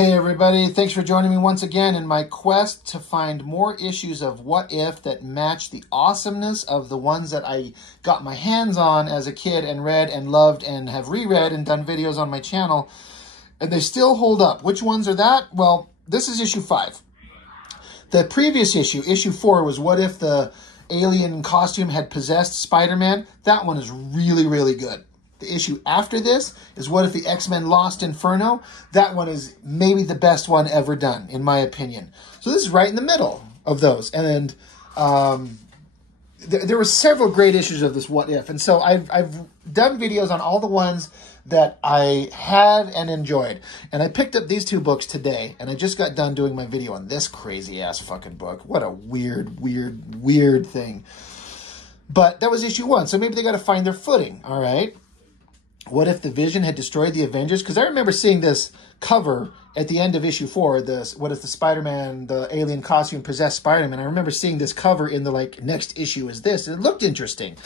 Hey everybody, thanks for joining me once again in my quest to find more issues of What If that match the awesomeness of the ones that I got my hands on as a kid and read and loved and have reread and done videos on my channel. And they still hold up. Which ones are that? Well, this is issue 5. The previous issue, issue 4, was What If the Alien Costume had possessed Spider-Man. That one is really, really good. The issue after this is What If the X-Men Lost Inferno. That one is maybe the best one ever done, in my opinion. So this is right in the middle of those. And there were several great issues of this What If. And so I've done videos on all the ones that I had and enjoyed. And I picked up these 2 books today. And I just got done doing my video on this crazy-ass fucking book. What a weird, weird, weird thing. But that was issue 1. So maybe they got to find their footing, all right? What if the Vision had destroyed the Avengers? Because I remember seeing this cover at the end of issue 4. What if the Spider-Man, the alien costume possessed Spider-Man? I remember seeing this cover in the next issue is this. It looked interesting.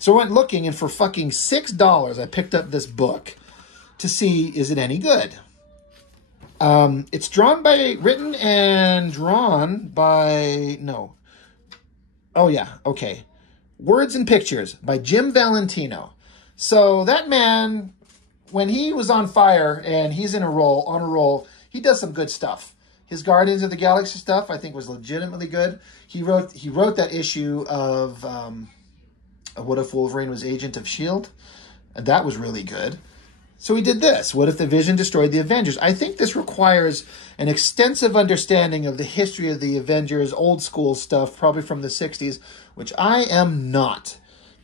So I went looking, and for fucking $6, I picked up this book to see, is it any good? It's written and drawn by, no. Oh yeah, okay. Words and Pictures by Jim Valentino. So that man, when he was on fire and he's on a roll, he does some good stuff. His Guardians of the Galaxy stuff, I think, was legitimately good. He wrote that issue of What If Wolverine was Agent of S.H.I.E.L.D.? And that was really good. So he did this. What if the Vision destroyed the Avengers? I think this requires an extensive understanding of the history of the Avengers, old school stuff, probably from the 60s, which I am not.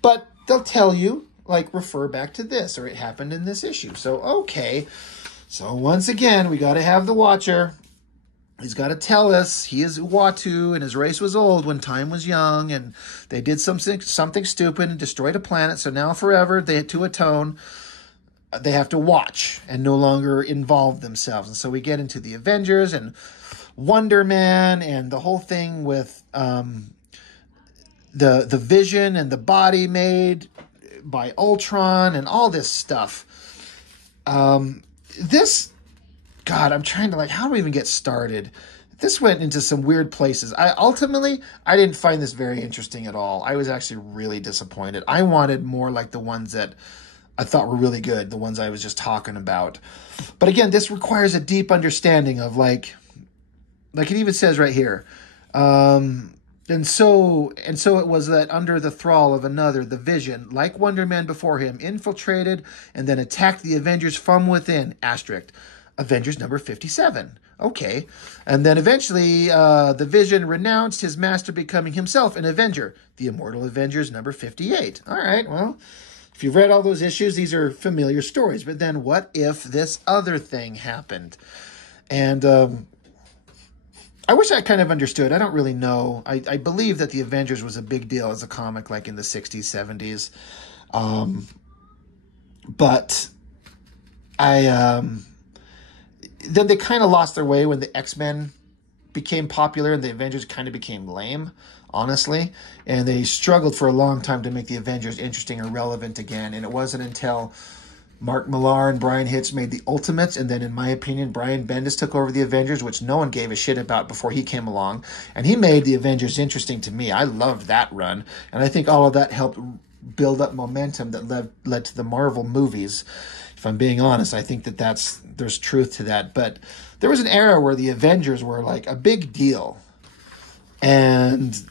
But they'll tell you, refer back to this, or it happened in this issue. So, okay. So, once again, we got to have the Watcher. He's got to tell us he is Uatu, and his race was old when time was young, and they did something stupid and destroyed a planet, so now forever, to atone, they have to watch and no longer involve themselves. And so we get into the Avengers and Wonder Man and the whole thing with the Vision and the body made by Ultron and all this stuff. God, I'm trying to how do we even get started? This went into some weird places. I didn't find this very interesting at all. I was actually really disappointed. I wanted more like the ones that I thought were really good, the ones I was just talking about. But again, this requires a deep understanding of like it even says right here, And so it was that under the thrall of another, the Vision, like Wonder Man before him, infiltrated and then attacked the Avengers from within, asterisk, Avengers number 57. Okay. And then eventually the Vision renounced his master, becoming himself an Avenger, the Immortal Avengers number 58. All right, well, if you've read all those issues, these are familiar stories. But then what if this other thing happened? And I wish I kind of understood. I don't really know. I believe that the Avengers was a big deal as a comic, in the 60s, 70s. But then they kind of lost their way when the X-Men became popular and the Avengers kind of became lame, honestly. And they struggled for a long time to make the Avengers interesting or relevant again. And it wasn't until Mark Millar and Brian Hitch made the Ultimates, and then, in my opinion, Brian Bendis took over the Avengers, which no one gave a shit about before he came along, and he made the Avengers interesting to me. I loved that run, and I think all of that helped build up momentum that led to the Marvel movies. If I'm being honest, I think there's truth to that, but there was an era where the Avengers were a big deal, and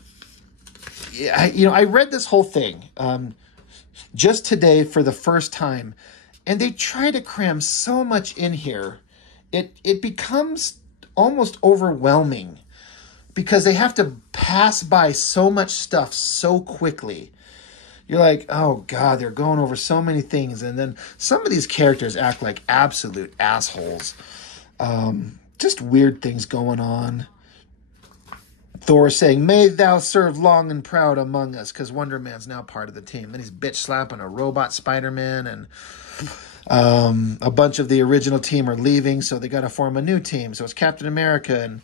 I read this whole thing just today for the first time. And they try to cram so much in here, it becomes almost overwhelming because they have to pass by so much stuff so quickly. You're like, oh God, they're going over so many things. And then some of these characters act like absolute assholes. Just weird things going on. Thor saying, "May thou serve long and proud among us," because Wonder Man's now part of the team. Then he's bitch slapping a robot Spider-Man, and a bunch of the original team are leaving, so they got to form a new team. So it's Captain America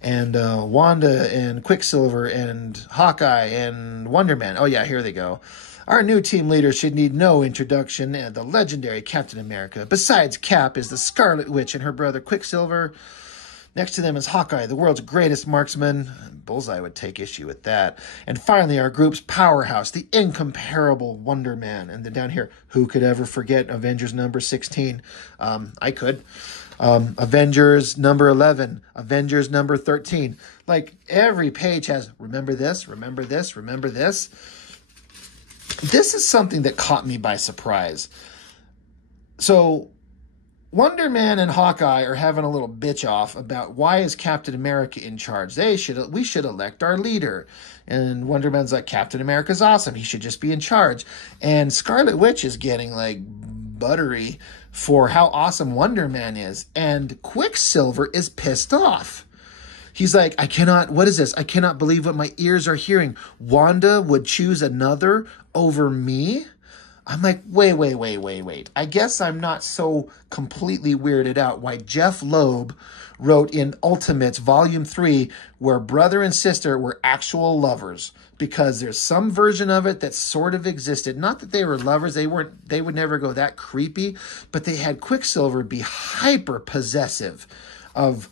and Wanda and Quicksilver and Hawkeye and Wonder Man. Oh yeah, here they go. Our new team leader should need no introduction, and the legendary Captain America. Besides Cap is the Scarlet Witch and her brother Quicksilver. Next to them is Hawkeye, the world's greatest marksman. Bullseye would take issue with that. And finally, our group's powerhouse, the incomparable Wonder Man. And then down here, who could ever forget Avengers number 16? I could. Avengers number 11. Avengers number 13. Like, every page has, remember this, remember this, remember this. This is something that caught me by surprise. So Wonder Man and Hawkeye are having a little bitch off about why is Captain America in charge? We should elect our leader. And Wonder Man's like, Captain America's awesome. He should just be in charge. And Scarlet Witch is getting like buttery for how awesome Wonder Man is. And Quicksilver is pissed off. He's like, what is this? I cannot believe what my ears are hearing. Wanda would choose another over me? I'm like, wait. I guess I'm not so completely weirded out why Jeff Loeb wrote in Ultimates Volume 3 where brother and sister were actual lovers, because there's some version of it that sort of existed. Not that they were lovers. They would never go that creepy, but they had Quicksilver be hyper possessive of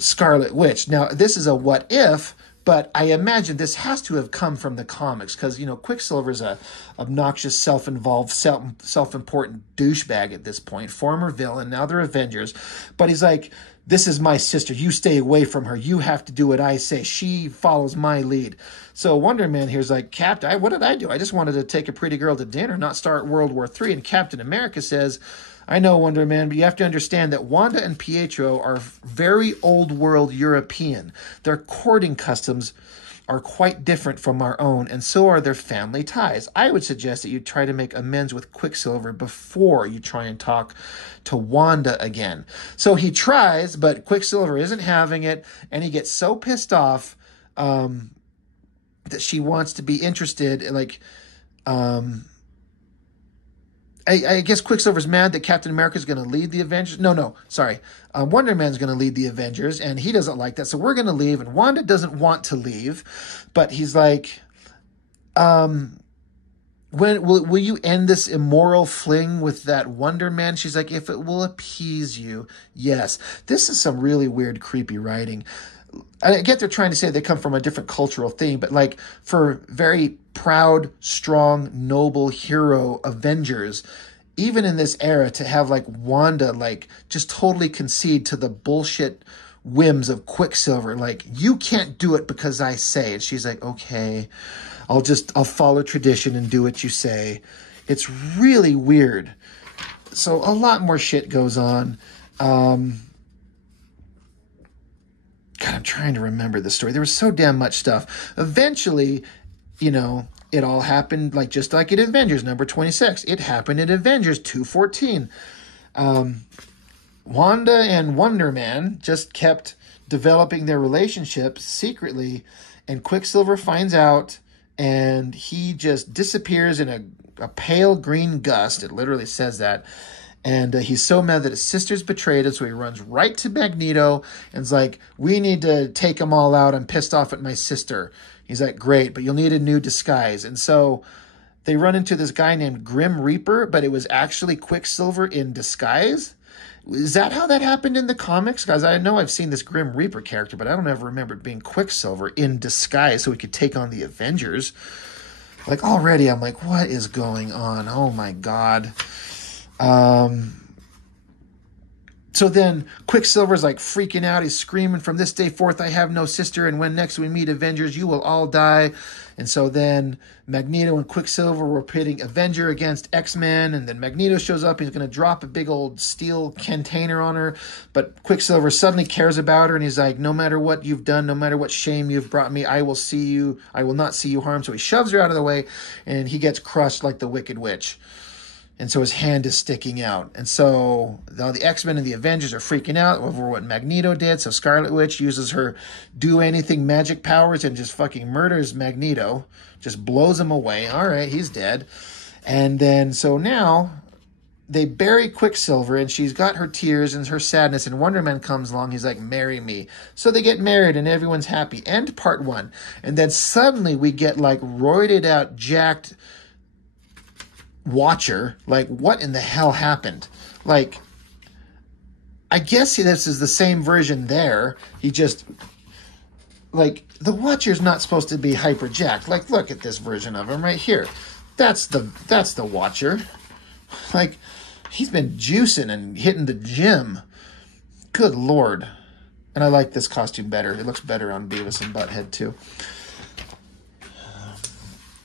Scarlet Witch. Now, this is a what if, but I imagine this has to have come from the comics because, you know, Quicksilver's a obnoxious, self-involved, self-important douchebag at this point, former villain, now they're Avengers. But he's like, this is my sister. You stay away from her. You have to do what I say. She follows my lead. So Wonder Man here's like, Captain, what did I do? I just wanted to take a pretty girl to dinner, not start World War III. And Captain America says, I know, Wonder Man, but you have to understand that Wanda and Pietro are very old world European. Their courting customs are quite different from our own, and so are their family ties. I would suggest that you try to make amends with Quicksilver before you try and talk to Wanda again. So he tries, but Quicksilver isn't having it, and he gets so pissed off that she wants to be interested, like, I guess Quicksilver's mad that Captain America's going to lead the Avengers. Sorry. Wonder Man's going to lead the Avengers, and he doesn't like that. So we're going to leave, and Wanda doesn't want to leave. But he's like, when will you end this immoral fling with that Wonder Man? She's like, if it will appease you, yes. This is some really weird, creepy writing. I get they're trying to say they come from a different cultural theme, but like for very proud, strong, noble hero Avengers, even in this era, to have like Wanda like just totally concede to the bullshit whims of Quicksilver, like, you can't do it because I say. And she's like, okay, I'll follow tradition and do what you say. It's really weird. So a lot more shit goes on. God, I'm trying to remember the story. There was so damn much stuff. Eventually, you know, it all happened like just like in Avengers number 26. It happened in Avengers 214. Wanda and Wonder Man just kept developing their relationship secretly, and Quicksilver finds out, and he just disappears in a pale green gust. It literally says that. And he's so mad that his sister's betrayed him, so he runs right to Magneto and is like, we need to take them all out. I'm pissed off at my sister. He's like, great, but you'll need a new disguise. And so they run into this guy named Grim Reaper, but it was actually Quicksilver in disguise. Is that how that happened in the comics? Guys, I know I've seen this Grim Reaper character, but I don't ever remember it being Quicksilver in disguise so he could take on the Avengers. Like, already I'm like, what is going on? Oh, my God. So then Quicksilver's like freaking out. He's screaming, from this day forth, I have no sister. And when next we meet Avengers, you will all die. And so then Magneto and Quicksilver were pitting Avenger against X-Men. And then Magneto shows up. He's going to drop a big old steel container on her. But Quicksilver suddenly cares about her. And he's like, no matter what you've done, no matter what shame you've brought me, I will not see you harm. So he shoves her out of the way and he gets crushed like the Wicked Witch. And so his hand is sticking out. And so all the X-Men and the Avengers are freaking out over what Magneto did. So Scarlet Witch uses her do-anything magic powers and just fucking murders Magneto. Just blows him away. All right, he's dead. And then, so now they bury Quicksilver, and she's got her tears and her sadness, and Wonder Man comes along. He's like, marry me. So they get married, and everyone's happy. End part one. And then suddenly we get like roided out, jacked Watcher. Like, what in the hell happened? Like, I guess this is the same version there. He just, like, the Watcher's not supposed to be hyperjacked. Like, look at this version of him right here. That's the Watcher. Like, he's been juicing and hitting the gym. Good Lord. And I like this costume better. It looks better on Beavis and Butthead, too.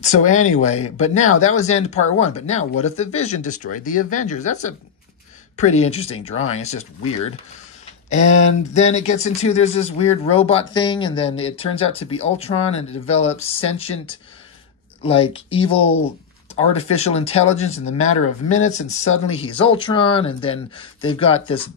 So anyway, but now, that was end part 1. But now, what if the Vision destroyed the Avengers? That's a pretty interesting drawing. It's just weird. And then it gets into, there's this weird robot thing, and then it turns out to be Ultron, and it develops sentient, like, evil artificial intelligence in the matter of minutes, and suddenly he's Ultron, and then they've got this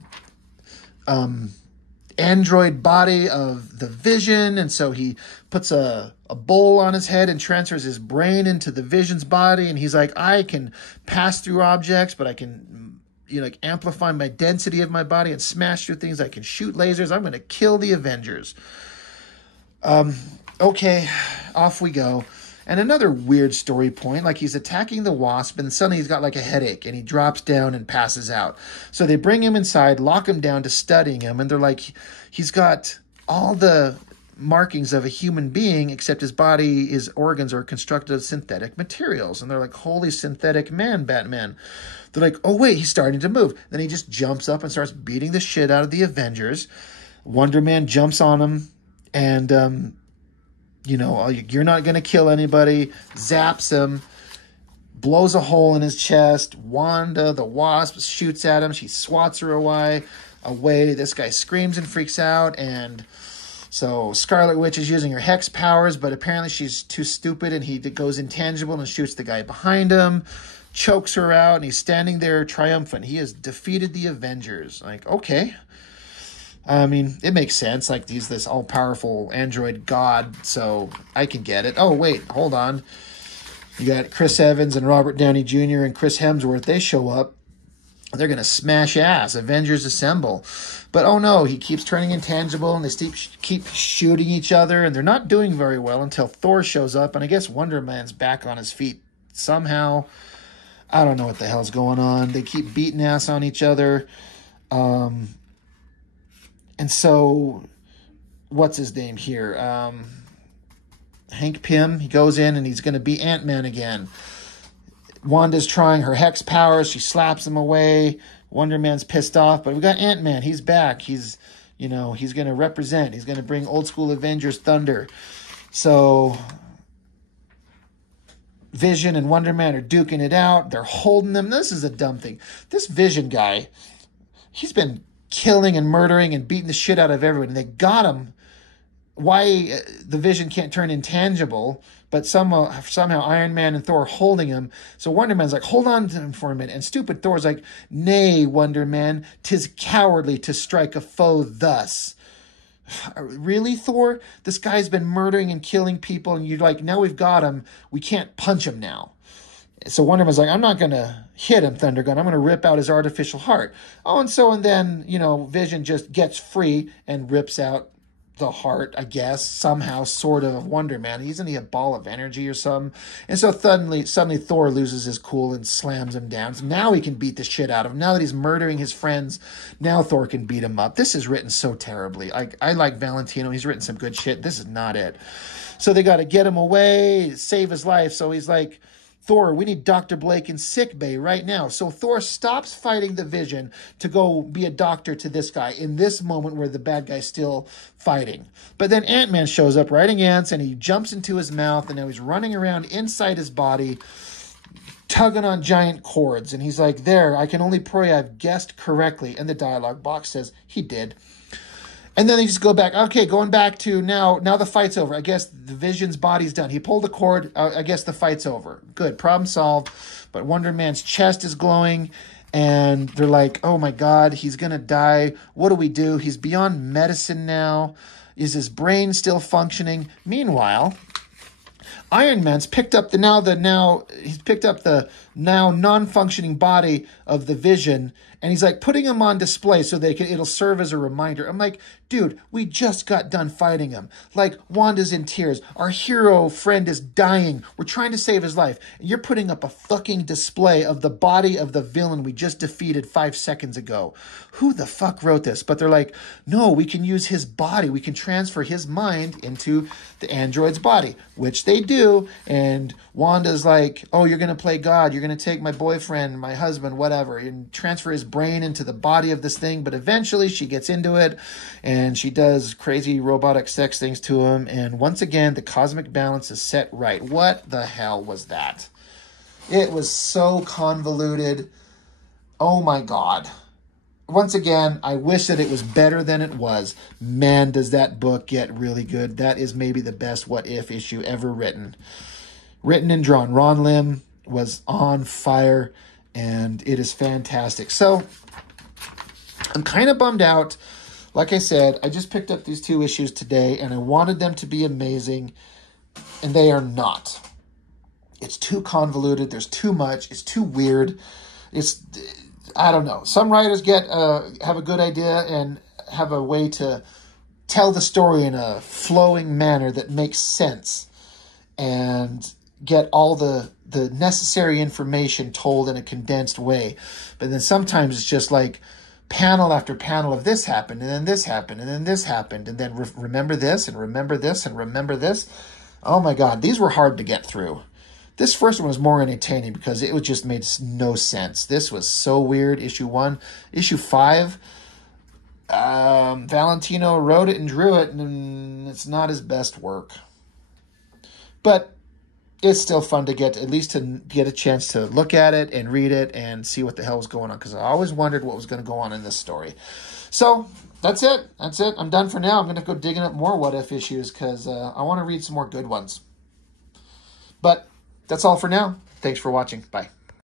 android body of the Vision, and so he puts a bowl on his head and transfers his brain into the Vision's body, and he's like, I can pass through objects, but I can, you know, like, amplify my density of my body and smash through things. I can shoot lasers. I'm going to kill the Avengers. Okay, off we go. And another weird story point, like, he's attacking the Wasp, and suddenly he's got, like, a headache, and he drops down and passes out. So they bring him inside, lock him down to studying him, and they're like, he's got all the markings of a human being, except his body, his organs are constructed of synthetic materials. And they're like, holy synthetic man, Batman. They're like, oh, wait, he's starting to move. Then he just jumps up and starts beating the shit out of the Avengers. Wonder Man jumps on him, and, you know, you're not going to kill anybody, zaps him, blows a hole in his chest. Wanda, the Wasp, shoots at him. She swats her away. This guy screams and freaks out, and so Scarlet Witch is using her hex powers, but apparently she's too stupid, and he goes intangible and shoots the guy behind him, chokes her out, and he's standing there triumphant. He has defeated the Avengers. Like, okay. I mean, it makes sense. Like, he's this all-powerful android god, so I can get it. Oh, wait, hold on. You got Chris Evans and Robert Downey Jr. and Chris Hemsworth. They show up. They're going to smash ass. Avengers assemble. But, oh, no, he keeps turning intangible, and they keep shooting each other, and they're not doing very well until Thor shows up, and I guess Wonder Man's back on his feet somehow. I don't know what the hell's going on. They keep beating ass on each other. And so, what's his name here? Hank Pym, he goes in and he's going to be Ant-Man again. Wanda's trying her hex powers. She slaps him away. Wonder Man's pissed off, but we got Ant-Man. He's back. He's, you know, he's going to represent. He's going to bring old school Avengers thunder. So, Vision and Wonder Man are duking it out. They're holding them. This is a dumb thing. This Vision guy, he's been killing and murdering and beating the shit out of everyone. And they got him. Why the Vision can't turn intangible, but somehow Iron Man and Thor are holding him. So Wonder Man's like, hold on to him for a minute. And stupid Thor's like, nay, Wonder Man, 'tis cowardly to strike a foe thus. Really, Thor? This guy's been murdering and killing people, and you're like, now we've got him. We can't punch him now. So Wonder Man's like, I'm not going to hit him, Thundergun. I'm going to rip out his artificial heart. Oh, and then, you know, Vision just gets free and rips out the heart, I guess, somehow, sort of Wonder Man. Isn't he a ball of energy or something? And so suddenly Thor loses his cool and slams him down. So now he can beat the shit out of him. Now that he's murdering his friends, now Thor can beat him up. This is written so terribly. I like Valentino. He's written some good shit. This is not it. So they got to get him away, save his life. So he's like, Thor, we need Dr. Blake in sickbay right now. So Thor stops fighting the Vision to go be a doctor to this guy in this moment where the bad guy's still fighting. But then Ant-Man shows up riding ants, and he jumps into his mouth, and now he's running around inside his body, tugging on giant cords. And he's like, there, I can only pray I've guessed correctly. And the dialogue box says he did. And then they just go back. Okay, going back to now the fight's over. I guess the Vision's body's done. He pulled the cord. I guess the fight's over. Good, problem solved. But Wonder Man's chest is glowing, and they're like, oh my God, he's going to die. What do we do? He's beyond medicine now. Is his brain still functioning? Meanwhile, Iron Man's picked up the now non-functioning body of the Vision, And he's like putting them on display so it'll serve as a reminder. I'm like, dude, we just got done fighting him. Like, Wanda's in tears. Our hero friend is dying. We're trying to save his life. And you're putting up a fucking display of the body of the villain we just defeated 5 seconds ago. Who the fuck wrote this? But they're like, no, we can use his body. We can transfer his mind into the android's body, which they do. And Wanda's like, oh, you're going to play God. You're going to take my boyfriend, my husband, whatever, and transfer his brain into the body of this thing. But eventually she gets into it and she does crazy robotic sex things to him. And once again, the cosmic balance is set right. What the hell was that? It was so convoluted. Oh my God. Once again, I wish that it was better than it was. Man, does that book get really good. That is maybe the best What If issue ever written. Written and drawn. Ron Lim was on fire, and it is fantastic. So, I'm kind of bummed out. Like I said, I just picked up these 2 issues today, and I wanted them to be amazing, and they are not. It's too convoluted. There's too much. It's too weird. I don't know. Some writers have a good idea and have a way to tell the story in a flowing manner that makes sense and get all the necessary information told in a condensed way. But then sometimes it's just like panel after panel of this happened, and then this happened, and then this happened, and then remember this, and remember this, and remember this. Oh my God, these were hard to get through. This first one was more entertaining because it just made no sense. This was so weird. Issue 1. Issue 5, Valentino wrote it and drew it, and it's not his best work. But it's still fun to get a chance to look at it and read it and see what the hell was going on, because I always wondered what was going to go on in this story. So that's it. That's it. I'm done for now. I'm going to go digging up more What If issues because I want to read some more good ones. But that's all for now. Thanks for watching. Bye.